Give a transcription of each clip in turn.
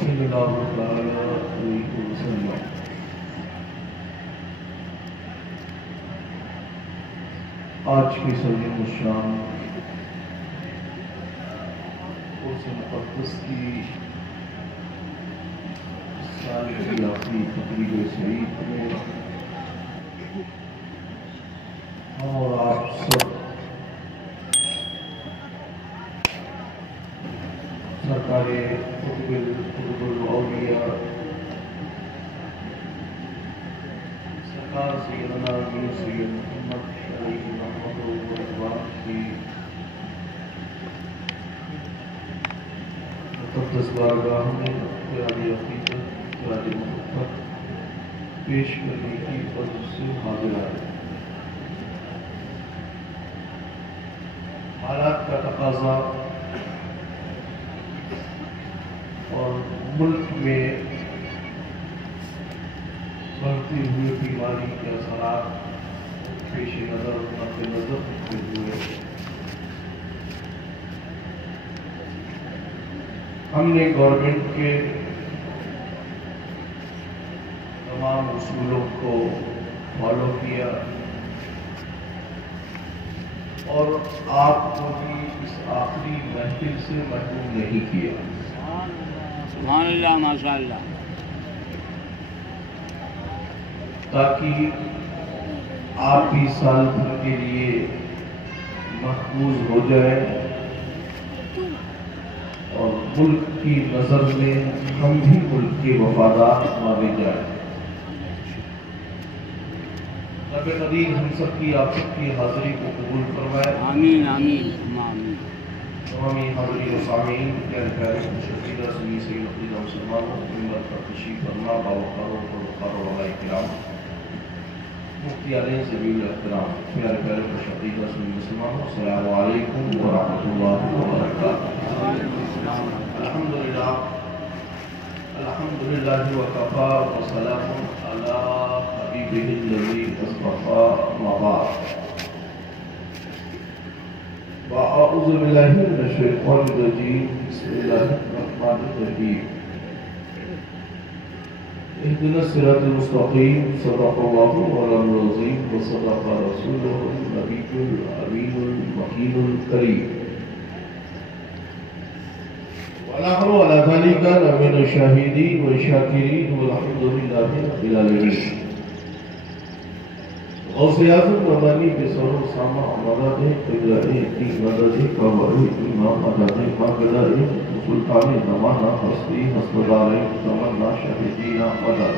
صلی اللہ تعالی علیہ وسلم۔ آج کی سلیم الشان قدس مقدس کی سالگرہ تقریب شریف میں ہم اور آپ سب سرکار قطب الاولیاء سرکار سیدنا امیر سید محمد علیہ محمد الرحمن کی مقدس بارگاہ میں خراج عقیدت خراج محبت پیش کرنے کی وجہ سے حاضر آئے۔ حالات کا تقاضا اور ملک میں بڑھتی ہوئی بیماری کے اثرات پیش نظر مد نظر رکھتے ہوئے ہم نے گورنمنٹ کے تمام اصولوں کو فالو کیا اور آپ کو بھی اس آخری محفل سے محروم نہیں کیا۔ سبحان اللہ، ماشاء اللہ۔ تاکہ آپ بھی سال بھر کے لیے محفوظ ہو جائیں اور ملک کی نظر میں ہم بھی ملک کے وفادار مانے جائیں۔ رب قدیر ہم سب کی آپ سب کی حاضری کو قبول فرمائے۔ آمین آمین آمین۔ تمامی حاضرین و سامعین پیارے پیارے مشاہدہ سنی سید عقیدہ مسلمانوں ممبر پر تشریف فرما باوقار و پروقار علماء کرام مفتیان سبیل احترام پیارے پیارے مشاہدہ سنی مسلمانوں السلام علیکم ورحمۃ اللہ وبرکاتہ۔ الحمدللہ الحمدللہ وکفا وسلام علی حبیبہ الذی اصطفیٰ اما بعد۔ وأعوذ بالله من الشيطان الرجيم بسم الله الرحمن الرحيم اهدنا الصراط المستقيم صدق الله مولانا العظيم وصدق رسوله النبي الأمين المكين الكريم ونحن على ذلك لمن الشاهدين والشاكرين والحمد لله رب العالمين۔ غوث اعظم ربانی بسر سامع مدد قبلہ کی مدد قبر امام مدد قبلہ سلطان زمانہ ہستی ہسپتال تمنا شہیدینہ مدد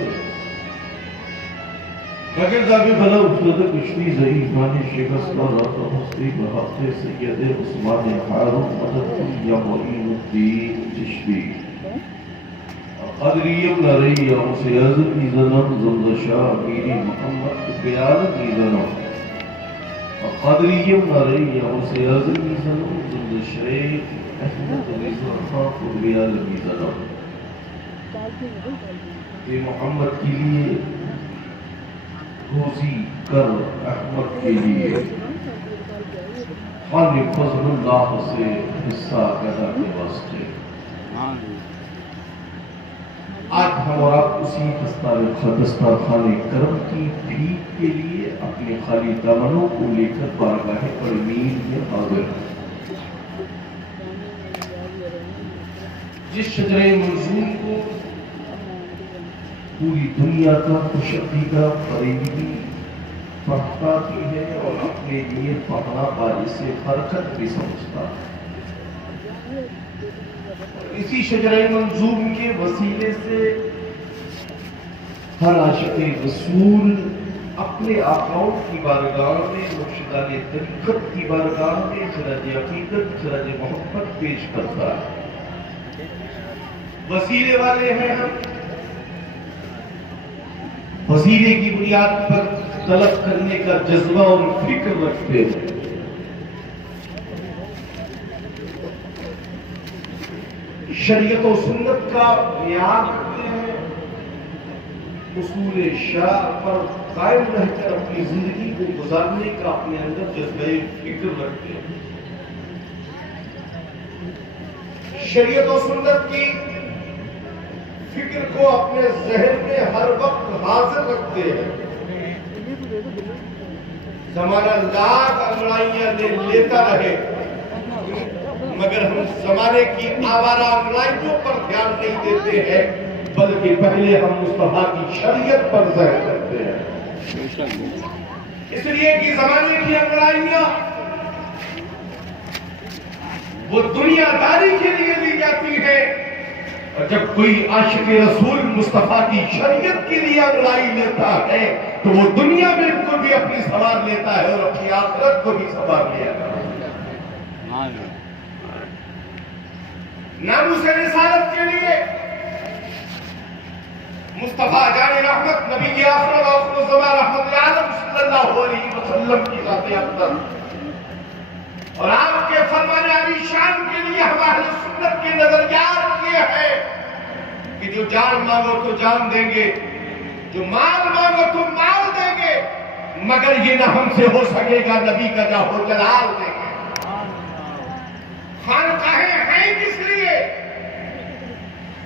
مگر دابی بھلا افتاد کشتی ضعیفان شکست رات ہستی بحق سید عثمان حارم مدد یا معین الدین چشتی قادریم نری غوث اعظم ایزنم زمدشاہ میری محمد بیان ایزنم قادریم نری غوث اعظم ایزنم زمدشاہ احمد رضا خان بیان ایزنم۔ کہ محمد کے لیے روزی کر احمد کے لیے خان فضل اللہ سے حصہ پیدا کے واسطے آج ہم اور آپ اسی دسترخوان کرم کی بھیک کے لیے اپنے خالی دامنوں کو لے کر بارگاہ پرمین میں حاضر ہیں۔ جس شجرہ منظور کو پوری دنیا کا خوش عقیدہ فریبی پڑھتا بھی ہے اور اپنے لیے پڑھنا باعث برکت بھی سمجھتا ہے، اسی شجرہ منظوم کے وسیلے سے ہر عاشق رسول اپنے آقاؤں کی بارگاہ میں مرشدان طریقت کی بارگاہ میں خراج عقیدت خراج محبت پیش کرتا ہے۔ وسیلے والے ہیں ہم، وسیلے کی بنیاد پر طلب کرنے کا جذبہ اور فکر رکھتے ہیں۔ شریعت و سنت کا معیار کرتے ہیں، اصول شرع پر قائم رہ کر اپنی زندگی کو گزارنے کا اپنے اندر جذبہ فکر رکھتے ہیں۔ شریعت و سنت کی فکر کو اپنے ذہن میں ہر وقت حاضر رکھتے ہیں. زمانہ لاکھ انگڑائیاں لیتا رہے مگر ہم زمانے کی آوارہ انگڑائیوں پر دھیان نہیں دیتے ہیں بلکہ پہلے ہم مصطفیٰ کی شریعت پر ذہن رکھتے ہیں. اس لیے کہ زمانے کی انگڑائیاں وہ دنیا داری کے لیے لی جاتی ہے اور جب کوئی عاشق رسول مصطفیٰ کی شریعت کے لیے انگڑائی لیتا ہے تو وہ دنیا میں کو بھی اپنی سنوار لیتا ہے اور اپنی آخرت کو بھی سنوار لیا کرتا ہے. ناموس رسالت کے لیے مصطفیٰ جان رحمت نبی آخر و زمان رحمت عالم صلی اللہ علیہ وسلم کی ذات اقدس اور آپ کے فرمان علی شان کے لیے ہم اہل سنت کے نظریات یہ ہے کہ جو جان مانگو تو جان دیں گے, جو مال مانگو تو مال دیں گے, مگر یہ نہ ہم سے ہو سکے گا نبی کا جاہو جلال دیں گے. خانقاہیں ہیں کس لیے؟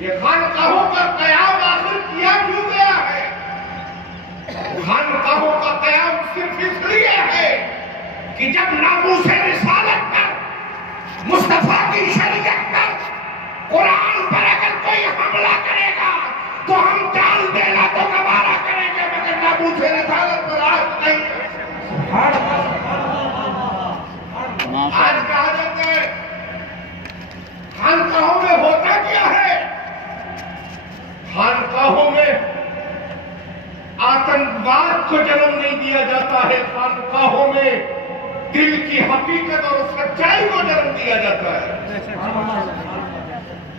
یہ خانقاہوں کا قیام آخر کیا کیوں گیا ہے؟ خانقاہوں کا قیام صرف اس لیے ہے کہ جب ناموس رسالت پر, مصطفیٰ کی شریعت پر, قرآن پر اگر کوئی حملہ کرے گا تو ہم جان دینا تو گوارا کریں گے مگر ناموس رسالت پر آج نہیں. آج کہا جاتا ہے خانقاہوں میں ہوتا کیا ہے؟ خانقاہوں میں آتنکواد کو جنم نہیں دیا جاتا ہے, خانقاہوں میں دل کی حقیقت اور سچائی کو جنم دیا جاتا ہے.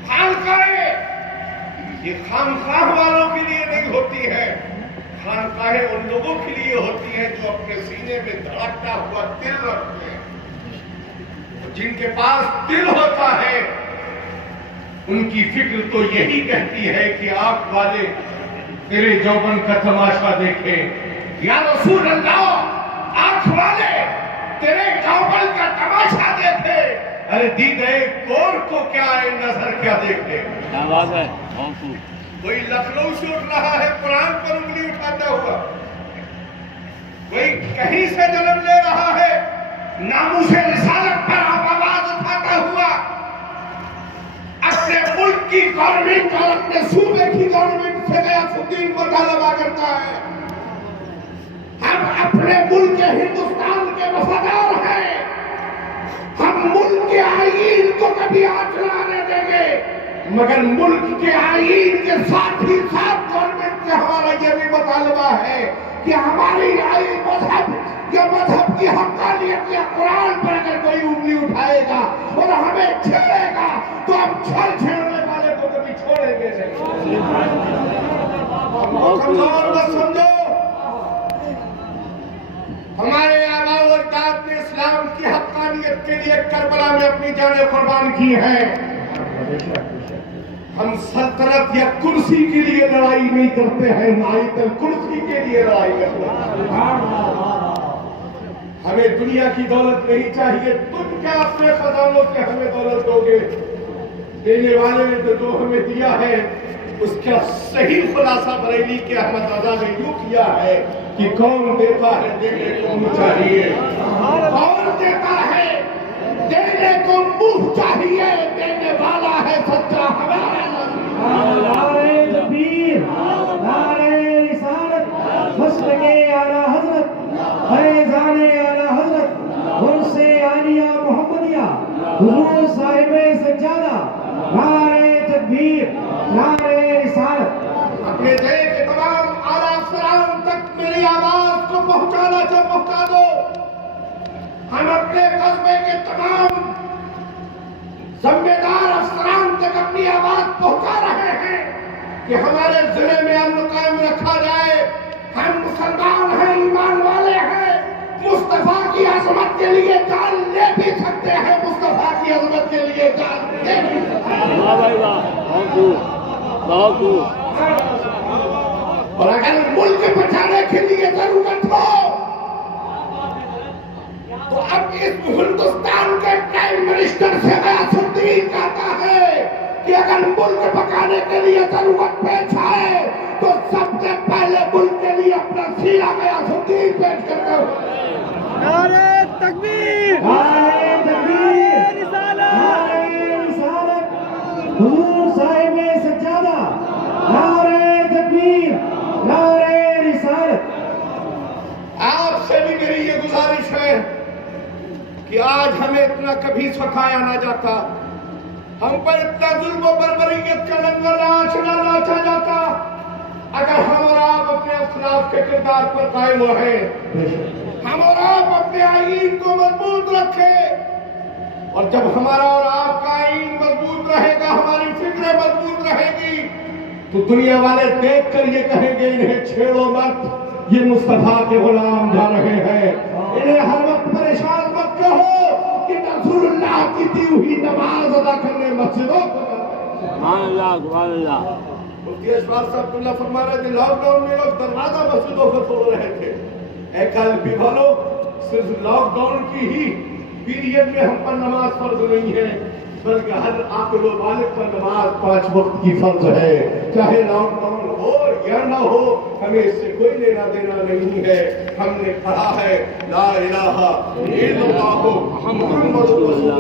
خانقاہیں یہ خانقاہ والوں کے لیے نہیں ہوتی ہے, خانقاہیں ان لوگوں کے لیے ہوتی ہیں جو اپنے سینے میں دھڑکتا ہوا دل رکھتے ہیں. جن کے پاس دل ہوتا ہے ان کی فکر تو یہی کہتی ہے کہ آنکھ والے تیرے جوبن کا تماشا دیکھیں. یا رسول اللہ, آنکھ والے تیرے جوبن کا تماشا دیکھے, ارے دیدے کور کو کیا ہے, نظر کیا دیکھے. کیا بات ہے. کوئی لکھنؤ سے اٹھ رہا ہے قرآن پر انگلی اٹھاتا ہوا, کوئی کہیں سے جنم لے رہا ہے ناموس رسالت پر آواز اٹھاتا ہوا, اپنے ملک کی گورنمنٹ اور اپنے صوبے کی گورنمنٹ سے غیاث الدین مطالبہ کرتا ہے. ہم اپنے ملک ہندوستان کے وفادار ہیں, ہم ملک کے آئین کو کبھی آنچ نہ آنے دیں گے, مگر ملک کے آئین کے ساتھ ہی ساتھ گورنمنٹ سے ہمارا یہ بھی مطالبہ ہے کہ ہماری مذہب کی حقانیت یا قرآن پر اگر کوئی انگلی اٹھائے گا اور ہمیں چھیڑے گا تو ہم چھیڑنے والے کو کبھی چھوڑیں گے نہیں. کمزور مت سمجھو, ہمارے آباء و اجداد نے اسلام کی حقانیت کے لیے کربلا میں اپنی جانیں قربان کی ہیں. ہم سلطنت یا کرسی کے لیے لڑائی نہیں کرتے ہیں, نائت الکرسی کے لیے لڑائی کرتے ہیں. ہمیں دنیا کی دولت نہیں چاہیے, تم کیا اپنے خزانوں سے ہمیں دولت دو گے؟ دینے والے نے تو جو ہمیں دیا ہے اس کا صحیح خلاصہ بریلی کے احمد رضا نے یوں کیا ہے کہ کون دیتا ہے دینے کو منہ چاہیے, کون دیتا ہے دینے کو منہ چاہیے, دینے والا ہے سچا ہمارا. نعرہ تکبیر, نعرہ رسالت, مسلک اعلیٰ حضرت, فیضان اعلیٰ حضرت, غرس عالیہ محمدیہ, حضور صاحب سجادہ, نعرہ تکبیر, نعرہ رسالت. اپنے دل کے تمام اعلیٰ افسران تک میری آواز کو پہنچانا جو پہنچا دو. ہم اپنے قصبے کے تمام ذمہ دار افسران تک اپنی آواز پہنچا رہے ہیں کہ ہمارے ضلع میں امن قائم رکھا جائے. ہم مسلمان ہیں, ایمان والے ہیں, مصطفیٰ کی عظمت کے لیے جان لے بھی سکتے ہیں, مصطفیٰ کی عظمت کے لیے جان لے بھی سکتے ہیں. اور اگر ملک بچانے کے لیے ضرورت ہو تو اب اس ہندوستان کے پرائم منسٹر سے غیاث الدین کہتا ہے کہ اگر ملک بچانے کے لیے ضرورت پیش آئے تو سب سے پہلے ملک کے لیے اپنا سینہ غیاث الدین پیش کر کر نعرہ تکبیر، نعرہ تکبیر، نعرہ رسالت، حضور صاحب سجادہ، نعرہ تکبیر، نعرہ رسالت۔ آپ سے بھی میری یہ گزارش ہے کہ آج ہمیں اتنا کبھی ستایا نہ جاتا، ہم پر اتنا ظلم و بربریت کا لنگر نہ ناچا جاتا اگر ہم اور آپ اپنے اسلاف کے کردار پر قائم رہیں، ہم اور آپ اپنے آئین کو مضبوط رکھیں، اور جب ہمارا اور آپ کا آئین مضبوط رہے گا، ہماری فکریں مضبوط رہے گی، تو دنیا والے دیکھ کر یہ کہیں گے انہیں چھیڑو مت، یہ مصطفیٰ کے غلام جا رہے ہیں، انہیں ہر وقت پریشان مت کہو کہ رسول اللہ کی دی ہوئی نماز ادا کرنے مسجدوں کو سبحان اللہ سبحان اللہ۔ مفتی اشفاق صاحب اللہ فرما رہے تھے لاک ڈاؤن میں لوگ دروازہ مسجدوں کو توڑ رہے تھے۔ اے قلبی والو، صرف لاک ڈاؤن کی ہی پیریڈ میں ہم پر نماز فرض نہیں ہے، بلکہ ہر عاقل و بالغ پر نماز 5 وقت کی فرض ہے، چاہے لاک ڈاؤن ہو یا نہ ہو، ہمیں اس سے کوئی لینا دینا نہیں ہے۔ ہم نے پڑھا ہے لا الہ الا اللہ محمد رسول اللہ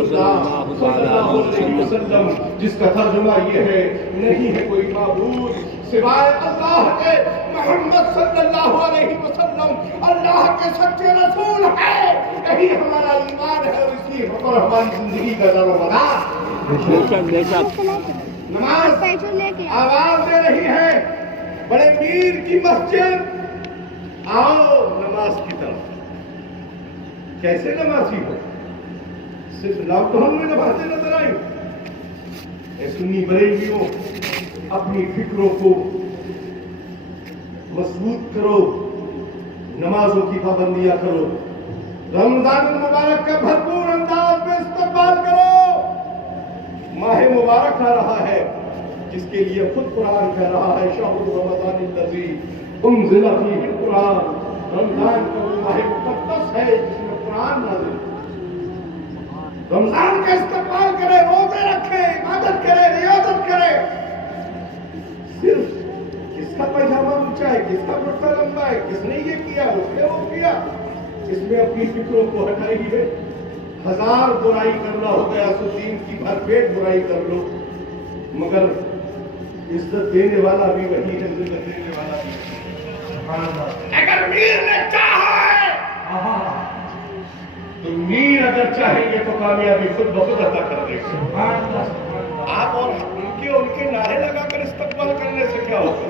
صلی اللہ علیہ وسلم، جس کا ترجمہ یہ ہے نہیں ہے کوئی معبود سوائے اللہ کے، محمد صلی اللہ علیہ وسلم اللہ کے سچے رسول ہے، یہی ہمارا ایمان ہے، اور اسی پر ہماری زندگی کا دار و مدار۔ بے شک بے شک۔ نماز آواز دے رہی ہے، بڑے میر کی مسجد آؤ نماز کی طرف۔ کیسے نمازی ہو؟ صرف لاک ڈاؤن میں نمازیں نظر آئی؟ اے سنی بریلیوں، اپنی فکروں کو مضبوط کرو، نمازوں کی پابندیاں کرو، رمضان المبارک کا بھرپور انداز میں استقبال کرو۔ ماہ مبارک آ رہا ہے جس کے لیے خود قرآن کہہ رہا ہے شہر رمضان الذی انزل فیہ القرآن، رمضان کا وہ ماہ مقدس ہے جس میں قرآن نازل ہے۔ رمضان کا استقبال کرے، روزے رکھے، عبادت کرے، ریاضت کرے۔ صرف کس کا پیجامہ اونچا ہے، کس کا کرتا لمبا ہے، کس نے یہ کیا، اس نے وہ کیا، اس میں اپنی فکروں کو ہٹائی ہے۔ 1000 برائی کرنا ہو گیا تو دین کی بھر پیٹ برائی کر لو، مگر عزت دینے والا بھی وہی ہے، عزت دینے والا بھی وہی ہے۔ اگر میر نے چاہا ہے تو میر اگر چاہیں گے تو کامیابی خود بخود عطا کر دے گا۔ آپ اور ان کے نعرے لگا کر استقبال کرنے سے کیا ہوگا؟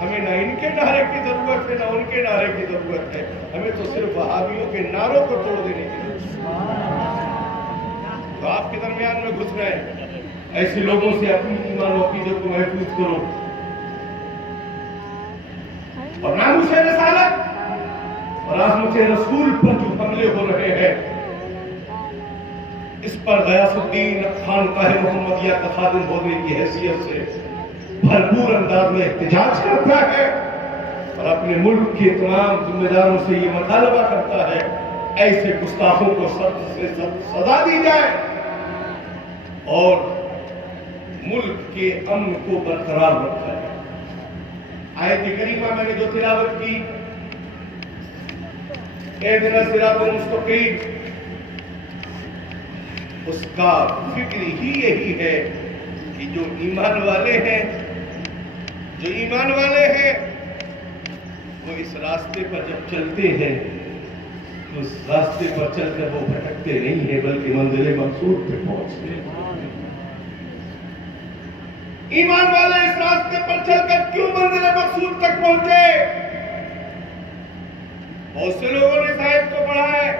ہمیں نہ ان کے نعرے کی ضرورت ہے نہ ان کے نعرے کی ضرورت ہے، ہمیں تو صرف وہابیوں کے نعروں کو توڑ دینے کی ضرورت ہے۔ تو آپ کے درمیان میں گھس رہے ایسے لوگوں سے اپنی ایمان و عقیدت کو محفوظ کرو، اور ناموس رسالت اور عظمت رسول پر جو حملے ہو رہے ہیں اس پر غیاث الدین خانقاہ محمدیہ کا خادم ہونے کی حیثیت سے بھرپور انداز میں احتجاج کرتا ہے، اور اپنے ملک کے تمام ذمہ داروں سے یہ مطالبہ کرتا ہے ایسے گستاخوں کو سخت سے سخت سزا دی جائے اور ملک کے امن کو برقرار رکھا جائے۔ آیت کریمہ میں نے جو تلاوت کی، اہدنا الصراط المستقیم، اس کا فکر ہی یہی ہے کہ جو ایمان والے ہیں وہ اس راستے پر جب چلتے ہیں تو اس راستے پر چل کر وہ بھٹکتے نہیں ہیں بلکہ منزل مقصود پہ پہنچتے ہیں۔ ایمان والے اس راستے پر چل کر کیوں منزل مقصود تک پہنچے؟ بہت سے لوگوں نے صاحب کو پڑھا ہے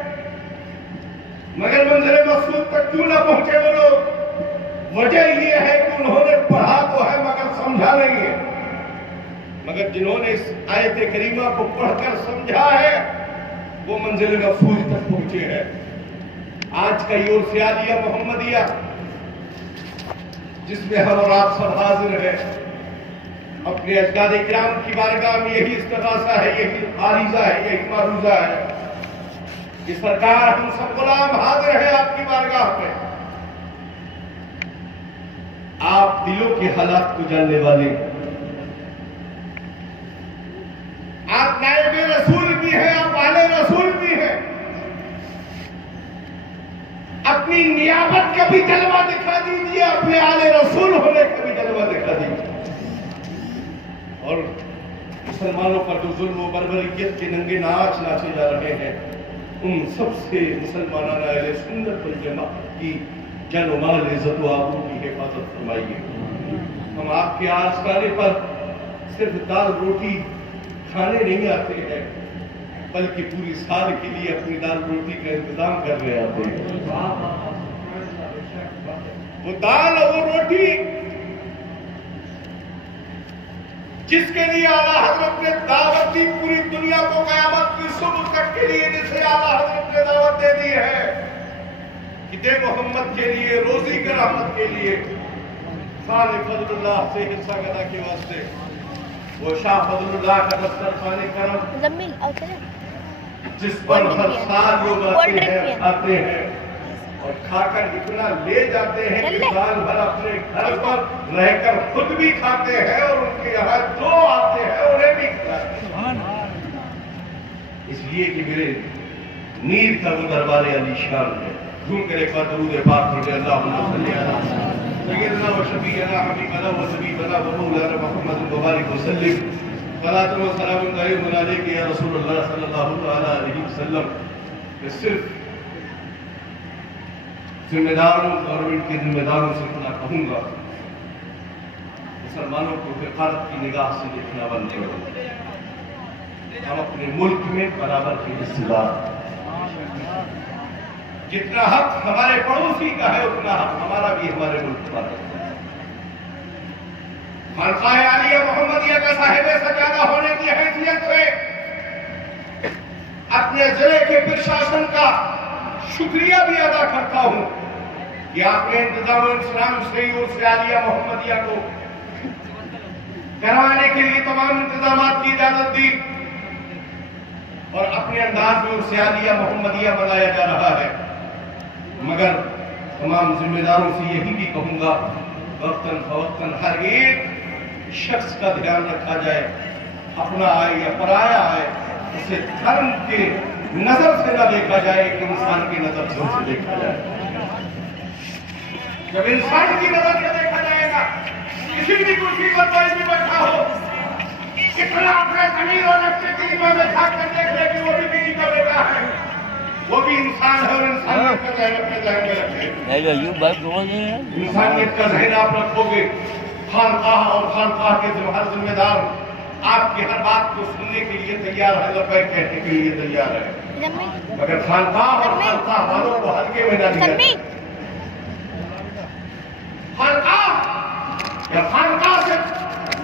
مگر منزل مقصود تک کیوں نہ پہنچے وہ لوگ؟ وجہ یہ ہے کہ انہوں نے پڑھا تو ہے مگر سمجھا نہیں ہے، مگر جنہوں نے اس آیت کریمہ کو پڑھ کر سمجھا ہے وہ منزل مقصود تک پہنچے ہیں۔ آج کا یہ عرس عالیہ محمدیہ جس میں ہم اور آپ سب حاضر ہیں، اپنے اجداد کرام کی بارگاہ میں یہی استغاثہ ہے، یہی عریضہ ہے، یہی معروضہ ہے کہ سرکار ہم سب غلام حاضر ہیں آپ کی بارگاہ میں، آپ دلوں کے حالات کو جاننے والے، آپ نائب رسول بھی ہیں، آپ آل رسول بھی ہیں، اپنی نیابت کا بھی جلوہ دکھا دیجیے، اپنے آل رسول ہونے کا بھی جلوہ دکھا دیجیے، اور مسلمانوں پر جو ظلم و بربریت کے ننگے ناچ ناچے جا رہے ہیں، ان سب سے مسلمانانہ اہل سنت والجماعت کی جان و مال، عزت و آبرو کی حفاظت فرمائیے۔ ہم آپ کے آستانے پر صرف دال روٹی کھانے نہیں آتے ہیں، بلکہ پوری سال کے لیے اپنی دال روٹی کا انتظام کرنے آتے ہیں۔ وہ دال اور وہ روٹی جس کے لیے اعلیٰ حضرت نے دعوت دی پوری دنیا کو قیامت کی صبح تک کے لیے، جسے اعلیٰ حضرت نے دعوت دے دی ہے کہ دے محمد کے لیے، روزی کے رحمت کے لیے، خان فضل اللہ سے حصہ گدا کے واسطے، وہ شاہ فضل اللہ کا دسترخوان کرم جس پر ہر سال لوگ آتے ہیں اور کھا کر اتنا لے جاتے ہیں کہ سال بھر اپنے گھر پر رہ کر خود بھی کھاتے ہیں اور ان کے یہاں جو آتے ہیں انہیں بھی کھلاتے ہیں، اس لیے کہ میرے میر کا وہ دربار علی شان ہے۔ جھوم کر ایک بار درود پاک پڑھیں، اللہم صلی علی سیدنا و شفیعنا حبیبنا و حبیبنا و مولانا محمد مبارک وسلم، صلاۃ و سلام دائم علیک یا رسول اللہ صلی اللہ علیہ وسلم۔ میں صرف ذمہ داروں، گورنمنٹ کے ذمہ داروں سے اتنا کہوں گا، مسلمانوں کو حقارت کی نگاہ سے دیکھنا بند کرو۔ ہم اپنے ملک میں برابر کی حصہ دار، جتنا حق ہمارے پڑوسی کا ہے اتنا حق ہمارا بھی ہمارے ملک پر ہے۔ خانقاہ عالیہ محمدیہ کا صاحب سجادہ ہونے کی حیثیت سے اپنے ضلع کے پرشاسن کا شکریہ بھی ادا کرتا ہوں کہ آپ نے انتظام انسلام سے عرس عالیہ محمدیہ کو کروانے کے لیے تمام انتظامات کی اجازت دی، اور اپنے انداز میں عرس عالیہ محمدیہ منایا جا رہا ہے۔ مگر تمام ذمہ داروں سے یہی بھی کہوں گا، وقتاً فوقتاً ہر ایک شخص کا دھیان رکھا جائے، اپنا آئے یا پرایا آئے اسے دھرم کے نظر سے نہ دیکھا جائے کہ انسان کی نظر سے اسے دیکھا جائے۔ جب انسان کی نظر سے دیکھا جائے گا، کسی بھی کرسی پر کوئی بھی بیٹھا ہو، اتنا اپنے زمین اور نقشے کی میں جھانک کر دیکھ لے کہ وہ بھی بیٹی کا بیٹا ہے، وہ بھی انسان ہے اور انسانیت کا ذہن اپنے ذہن میں رکھے۔ انسانیت کا ذہن آپ رکھو گے، خانقاہ اور خانقاہ کے ہر ذمہ دار آپ کی ہر بات کو سننے کے لیے تیار ہے، لبیک کہنے کے لیے تیار ہے، مگر خانقاہ اور خانقاہ والوں کو ہلکے میں نہ لیا جائے۔ خانقاہ یا خانقاہ سے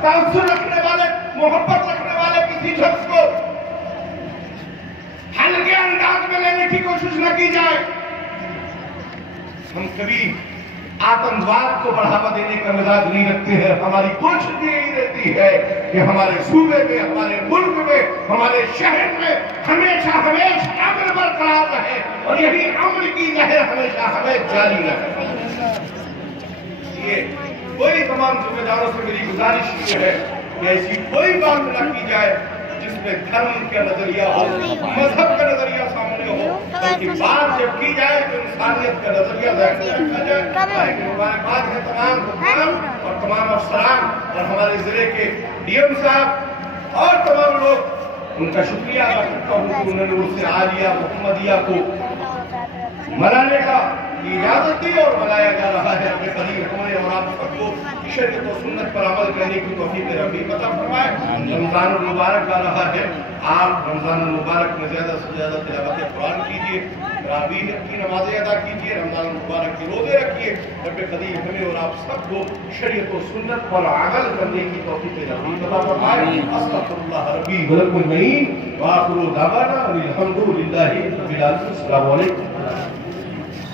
تعلق رکھنے والے، محبت رکھنے والے کسی شخص کو ہلکے انداز میں لینے کی کوشش نہ کی جائے۔ ہم کبھی آتنکواد کو بڑھاوا دینے کا مزاج نہیں رکھتے ہیں، ہماری کوشش یہی رہتی ہے کہ ہمارے صوبے میں، ہمارے ملک میں، ہمارے شہر میں ہمیشہ امن برقرار رہے اور یہی امن کی لہر ہمیشہ ہمیں جاری رہے۔ یہ کوئی تمام ذمہ داروں سے میری گزارش یہ ہے کہ ایسی کوئی بات نہ کی جائے جس میں دھرم کا نظریہ ہو، مذہب کا نظریہ سامنے ہو، بلکہ بات جب کی جائے تو انسانیت کا نظریہ ذہن میں رکھا جائے۔ مبارکباد ہے تمام حکام اور تمام افسران اور ہمارے ضلع کے ڈی ایم صاحب اور تمام لوگ، ان کا شکریہ ادا کرتا ہوں کہ انہوں نے عرس عالیہ محمدیہ کو منانے کا اجازت دی اور منایا جا رہا ہے۔ اپنے قریب ہمیں اور آپ سب کو شریعت و سنت پر عمل کرنے کی توفیق رفیق عطا فرمائے۔ رمضان المبارک آ رہا ہے، آپ رمضان المبارک میں زیادہ سے زیادہ تلاوت قرآن کیجیے، تراویح کی نمازیں ادا کیجیے، رمضان المبارک کے روزے رکھیے۔ رب قدیر ہمیں اور آپ سب کو شریعت و سنت پر عمل کرنے کی توفیق رفیق عطا فرمائے۔ استغفر اللہ ربی ولکم اجمعین، وآخر دعوانا ان الحمد للہ رب العالمین۔ السلام علیکم۔